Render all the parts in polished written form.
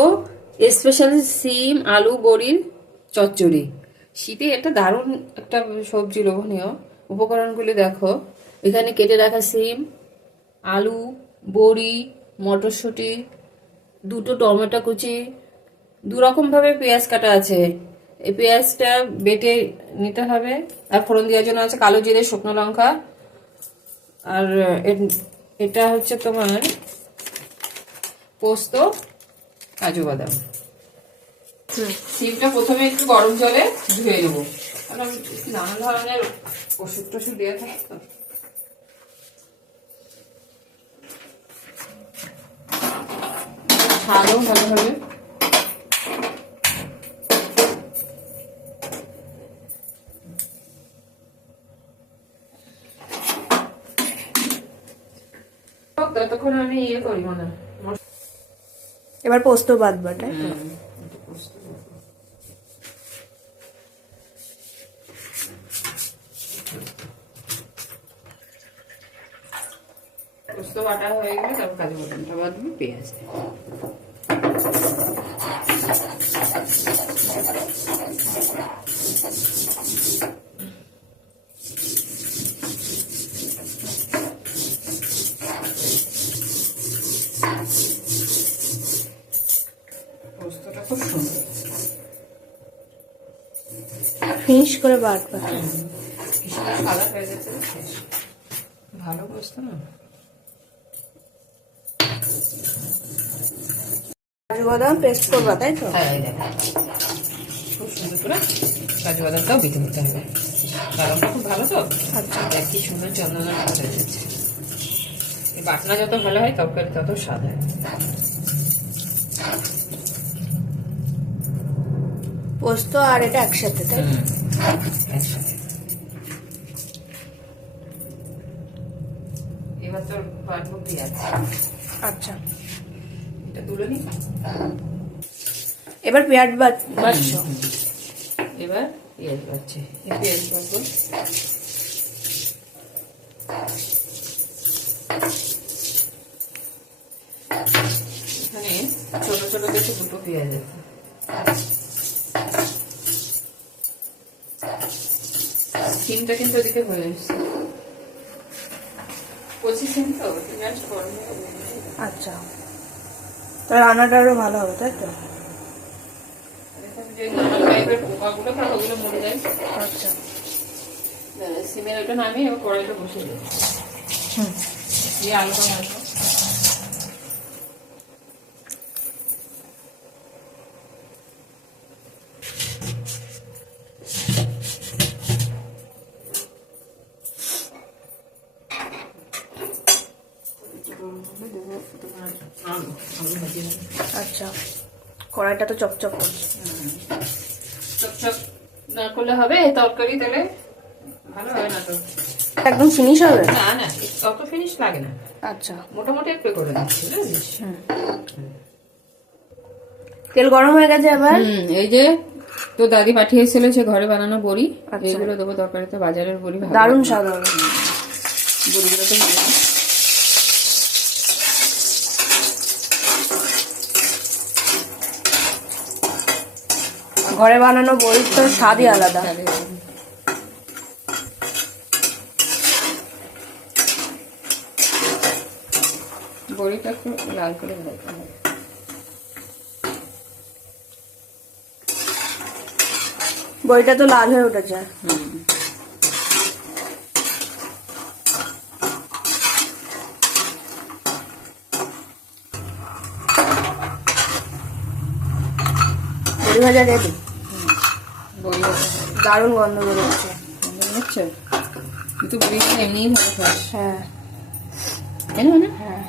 ও special সিম আলু বড়ির চচ্চড়ি। শীতে একটা দারুণ একটা সবজি, লোভনীয়। উপকরণগুলি দেখো, এখানে কেটে রাখা সিম, আলু, বড়ি, মটরশুঁটি, দুটো টমেটো কুচি, দুরকম ভাবে পেঁয়াজ কাটা আছে। এই পেঁয়াজটা বেটে নিতে হবে। আর ফোড়ন দেওয়ার জন্য আছে কালো জিরে, শুকনো লঙ্কা। আর এটা হচ্ছে তোমার পোস্ত, কাজু বাদাম। সিমটা প্রথমে একটু গরম জলে ধুয়ে নেবো, কারণ নানা ধরনের ওষুধ টষুধ দেওয়া থাকে তো। ভালো ভালোভাবে ততক্ষণ আমি ইয়ে করি না। এবার পোস্ত বাদবা, তাই তো? পোস্ত বাটা হয়ে গেলে তারপর কাজু বাদামটা বাদবি, পেঁয়াজ পোস্তটা খুব সুন্দর ফিনিশ করে বাটবা। সাদা হয়ে যাচ্ছে, ভালো পোস্ত না। কাজু বাদাম পেস্ট করবা, তাই তো? হ্যাঁ, খুব সুন্দর করে কাজু বাদামটাও বেটে নিতে হবে। কারণটা খুব ভালো তো। আচ্ছা, কি সুন্দর চন্দনা হয়ে যাচ্ছে। এই বাটনা যত ভালো হয় তরকারি তত স্বাদ হয়। পোস্ত আর এটা একসাথে, তাই? একসাথে। এবার তোর বাটবো পেঁয়াজ। আচ্ছা, এটা তুলে নি। এবার পেঁয়াজ বাটছো। এবার পেঁয়াজ বাটছে, পেঁয়াজ বাটবো। এখানে ছোট ছোট দেখে দুটো পেঁয়াজ আছে। সিমটা কিন্তু ওদিকে হয়ে এসছে, কচি সিম তো পেঁয়াজ গরম হয়ে যাবে। আচ্ছা, তাহলে রান্নাটা আরো ভালো হবে, তাই তো? যে নানা টাইপের পোকাগুলো থাকে ওগুলো মরে যায়। আচ্ছা, সিমের ওইটা নামিয়ে এবার কড়াইটা বসিয়ে দেবো। দিয়ে আলুটা মারবো। আচ্ছা, কড়াইটা তো চকচক করছে। চকচক না করলে হবে তরকারি, তাহলে ভালো হবে না তো। একদম ফিনিশ হবে না না, অত ফিনিশ লাগে না। আচ্ছা, মোটামুটি একটু করে দিচ্ছি, বুঝলিস? তেল গরম হয়ে গেছে এবার। এই যে তো দাদি পাঠিয়েছিল যে ঘরে বানানো বড়ি, এগুলো দেবো তরকারিতে। বাজারের বড়ি দারুণ স্বাদ হবে। বড়িগুলো তো ঘরে বানানো বড়ির তো স্বাদই আলাদা। বড়িটা একটু লাল করে ভাজতে হবে। বড়িটা তো লাল হয়ে উঠেছে। বড়ি ভাজা রেডি। বড়ি দারুণ গন্ধ বেরোচ্ছে। হচ্ছে, কিন্তু বড়িটা এমনিই ভালো খাস। হ্যাঁ, তাই না? হ্যাঁ,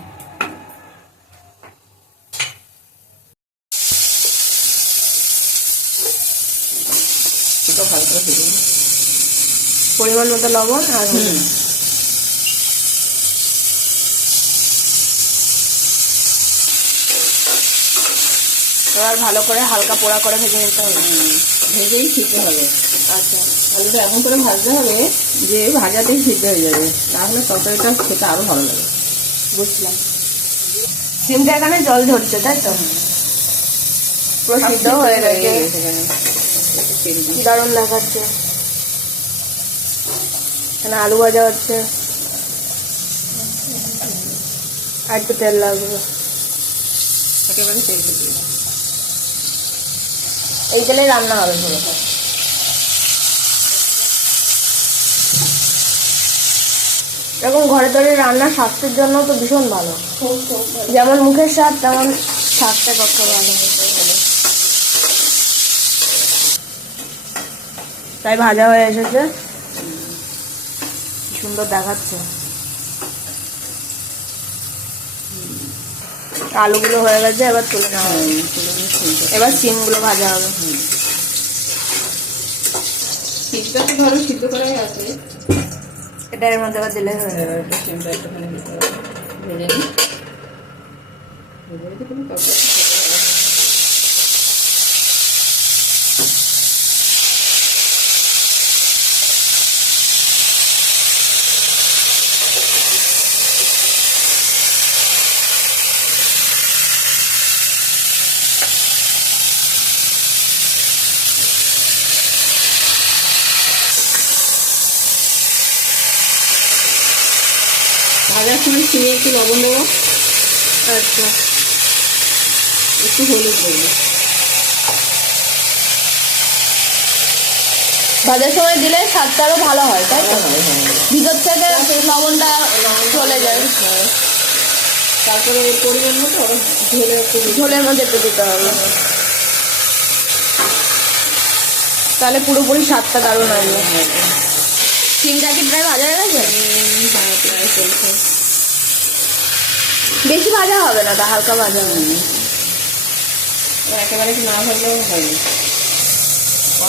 ভালো করে ভেজে পরিমাণ মতো লবণ আর এবার ভালো করে হালকা পোড়া করে ভেজে নিতে হবে। ভেজেই খেতে হবে। আচ্ছা, আলুটা এমন করে ভাজতে হবে যে ভাজাতেই সিদ্ধ হয়ে যাবে, তাহলে তরকারিটা খেতে আরো ভালো লাগে। বুঝলাম। সিমটা এখানে জল ধরছে, তাই তো? পুরো সিদ্ধ হয়ে গেছে, কি দারুণ দেখাচ্ছে। এখানে আলু ভাজা হচ্ছে, আর একটু তেল লাগবে। একেবারে তেল দিয়ে এই তেলে রান্না হবে পুরো। এরকম ঘরে তৈরি রান্না স্বাস্থ্যের জন্য তো ভীষণ ভালো, যেমন মুখের স্বাদ তেমন স্বাস্থ্যের পক্ষে ভালো। তাই ভাজা হয়ে এসেছে, কি সুন্দর দেখাচ্ছে। আলুগুলো হয়ে গেছে, এবার তুলে নেওয়া হবে। এবার সিমগুলো ভাজা হবে। সিমটা তো ধরো সিদ্ধ করাই আছে, এটা এর মধ্যে আবার দিলে হয়ে যাবে। সিমটা একটুখানি ভেজে নিই, ভেজে নিতে কোনো তরকারি ভাজার সময় সিমে একটু লবণ দেবো, আচ্ছা, একটু হলুদ দেবো। ভাজার সময় দিলে স্বাদটা আরো ভালো হয়, তাই তো? ভিতর থেকে লবণটা চলে যায়। তারপরে পরিমাণ মতো ঝোলে একটু ঝোলের মধ্যে একটু দিতে হবে, তাহলে পুরোপুরি স্বাদটা দারুণ আসবে। সিমটা কি প্রায় ভাজা হয়ে গেছে? চলছে, বেশি ভাজা হবে না, তা হালকা ভাজা হবে। একেবারে কি না ভাজলেও হয়নি।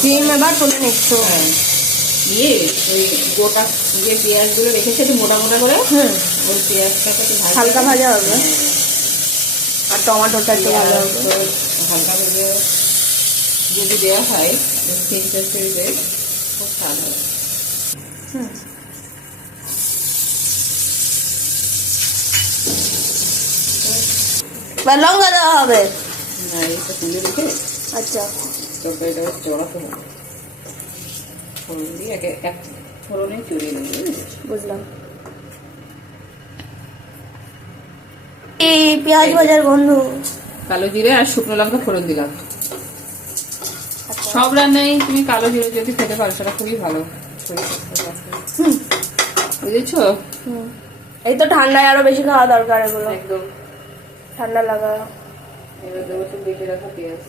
সিম এবার তুলে নিচ্ছ? দিয়ে ওই গোটা যে পেঁয়াজগুলো রেখেছে একটু মোটা মোটা করে, ওই পেঁয়াজটাকে একটু হালকা ভাজা হবে, আর টমেটোটা একটু ভাজা হবে। হালকা ভেজে যদি দেওয়া হয় সিমটা ফিরবে, খুব স্বাদ হবে। বা লঙ্কা দেওয়া হবে? না, এইটা তুলে রেখে আচ্ছা, তরকারিটা চড়াতে হবে, ফোড়ন দিয়ে এক ফোড়নে চড়িয়ে নেবে, বুঝলাম। এই পেঁয়াজ ভাজার বন্ধু, কালো জিরে আর শুকনো লঙ্কা ফোড়ন দিলাম। সব রান্নায় তুমি কালো জিরে যদি খেতে পারো সেটা খুবই ভালো, বুঝেছো? এই তো ঠান্ডায় আরো বেশি খাওয়া দরকার এগুলো, একদম ঠান্ডা লাগা। এবার দেবো তো বেটে রাখা পেঁয়াজ।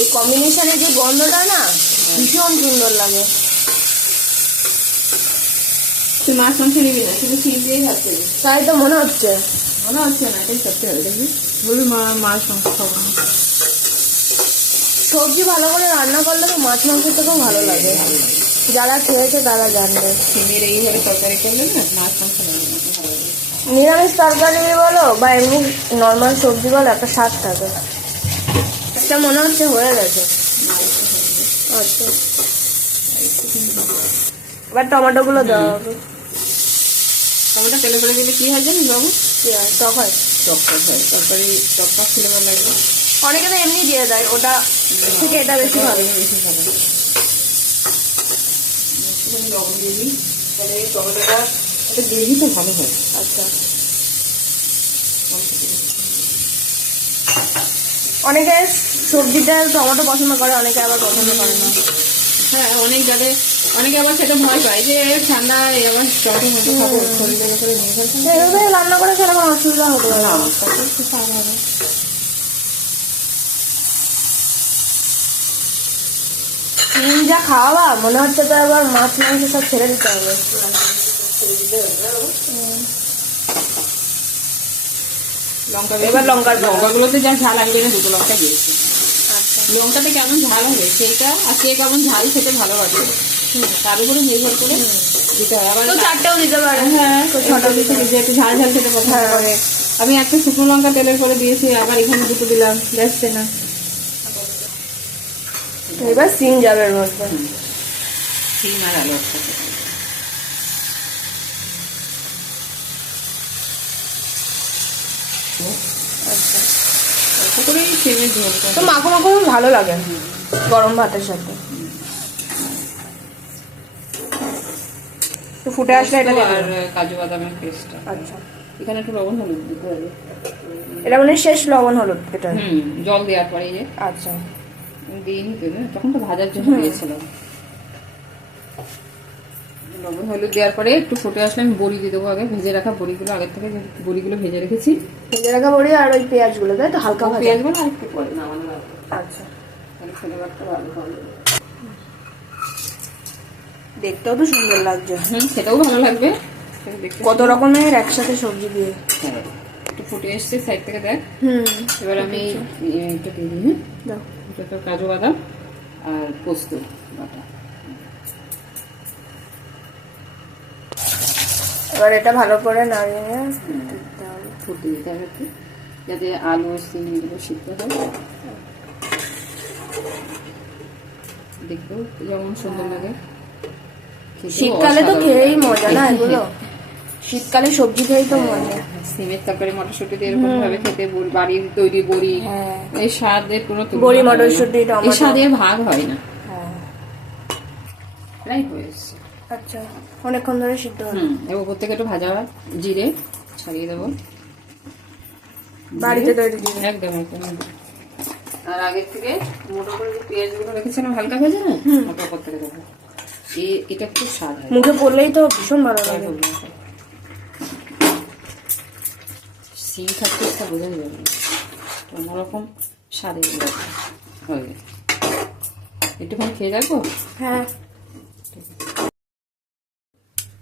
এই কম্বিনেশনের যে গন্ধটা না ভীষণ সুন্দর লাগে। তুই মাছ মাংস নিবি না, শুধু সিম দিয়েই ভাত করবি? তাই তো মনে হচ্ছে। মনে হচ্ছে না, এটাই সত্যি হবে। দেখবি বলবি মাছ মাংস খাবো না। সবজি ভালো করে রান্না করলে তো মাছ মাংস থেকেও ভালো লাগে, যারা খেয়েছে তারা জানবে। সিমের এইভাবে তরকারি করলে না মাছ মাংস লাগে না, ভালো লাগে। নিরামিষ তরকারি বলো বা এমনি নর্মাল সবজি বলো, একটা স্বাদ থাকে। একটা মনে হচ্ছে হয়ে গেছে। আচ্ছা, এবার টমেটো গুলো দেওয়া হবে। টমেটো তেলে করে দিলে কি হয় জানিস বাবু? কি হয়? টক হয়? টকটক হয়, তরকারি টকটক খেলে ভালো লাগবে। অনেকে তো এমনি দিয়ে দেয়, ওটা থেকে এটা বেশি ভালো। বেশি ভালো। একটুখানি লবণ দিয়ে দিই, তাহলে এই টমেটোটা একটা গ্রেভিটা ভালো হয়। আচ্ছা, অনেকে সবজিটা টমেটো পছন্দ করে, অনেকে আবার পছন্দ করে না। হ্যাঁ, অনেকে আবার সেটা ভয় পায় যে ঠান্ডায় আবার টমেটো মতো খাবো, শরীরের উপরে নির্ভর করে। এভাবে রান্না করে খেলে কোনো অসুবিধা হতে পারে না, না। তখন একটু স্বাদ হবে। ডিম যা খাওয়া মনে হচ্ছে তো এবার মাছ মাংস সব ছেড়ে দিতে হবে। এবার লঙ্কাগুলোতে যা ঝাল আসবে না, দুটো লঙ্কা দিয়েছি। আচ্ছা, লঙ্কাতে কেমন ঝাল হবে সেইটা, আর কে কেমন ঝাল খেতে ভালোবাসে তার উপরে নির্ভর করে দিতে হয়। আবার তো চারটেও দিতে পারে। হ্যাঁ, ছোট দিতে যে একটু ঝাল ঝাল খেতে পছন্দ করে। আমি একটা শুকনো লঙ্কা তেলের করে দিয়েছি, আবার এখানে দুটো দিলাম, দেখছে না। এবার সিম যাবে এর মধ্যে। সিম আর আলু একসাথে। আচ্ছা, অল্প করেই সিমের ঝোলটা। তো মাখো মাখো ভালো লাগে গরম ভাতের সাথে। তো ফুটে আসলে এটা দিয়ে আর দেবো। কাজু বাদামের পেস্টটা। আচ্ছা, এখানে একটু লবণ হলুদ দিতে হবে। এটা মানে শেষ লবণ হলুদ এটা। জল দেওয়ার পরে এই যে আচ্ছা, দিয়ে নিতে হবে, তখন তো ভাজার জন্য দিয়েছিলাম। লবণ হলুদ দেওয়ার পরে একটু ফুটে আসলে আমি বড়ি দিয়ে দেবো। আগে ভেজে রাখা বড়িগুলো, আগের থেকে যে বড়িগুলো ভেজে রেখেছি, ভেজে রাখা বড়ি আর ওই পেঁয়াজগুলো, তাই তো হালকা ভাজা। পেঁয়াজগুলো আর একটু পরে নামানো লাগবে, আচ্ছা, তাহলে ফ্লেভারটা ভালো হবে। দেখতেও তো সুন্দর লাগছে। সেটাও ভালো লাগবে। দেখতে কত রকমের একসাথে সবজি দিয়ে। হ্যাঁ, একটু ফুটে এসছে সাইড থেকে দেখ। এবার আমি এটা দিয়ে দিই। দাও। এটা তো কাজু বাদাম আর পোস্ত বাটা। এবার এটা ভালো করে নাড়িয়ে নিয়ে ফুটে দিতে হবে একটু, যাতে আলু সিম এগুলো সিদ্ধ হয়। দেখতেও যেমন সুন্দর লাগে, খেতেও শীতকালে তো অসাধারণ খেয়েই লাগে। মজা না এগুলো, শীতকালে সবজি খেয়েই তো মজা। সিমের তরকারি মটরশুঁটি দিয়ে এরকম ভাবে খেতে, বাড়ির তৈরি বড়ি, হ্যাঁ, এই স্বাদের কোনো তুলনা বড়ি হয় না। মটরশুঁটি এই টমেটো। স্বাদের ভাগ হয় না। হ্যাঁ, প্রায় হয়ে এসছে। আচ্ছা, অনেকক্ষণ ধরে সিদ্ধ হবে। এবার উপর থেকে একটু ভাজা জিরে ছাড়িয়ে দেবো। বাড়িতে তৈরি জিরে। একদম একদম। আর আগের থেকে মোটা করে যে পেঁয়াজগুলো রেখেছিলাম হালকা ভেজে না, ওটা উপর থেকে দেবো। এটা খুব স্বাদ হয়। মুখে পড়লেই তো ভীষণ ভালো লাগে। সিম থাকতে একটা বোঝা যাবে না, অন্যরকম স্বাদের হবে। একটুখানি খেয়ে দেখবো? হ্যাঁ,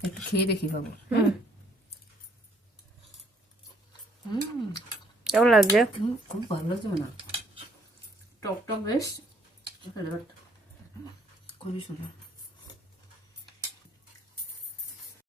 একটু খেয়ে দেখি বাবু। কেমন লাগছে? খুব ভালো লাগছে না, টক টক বেশ, খুবই সুন্দর।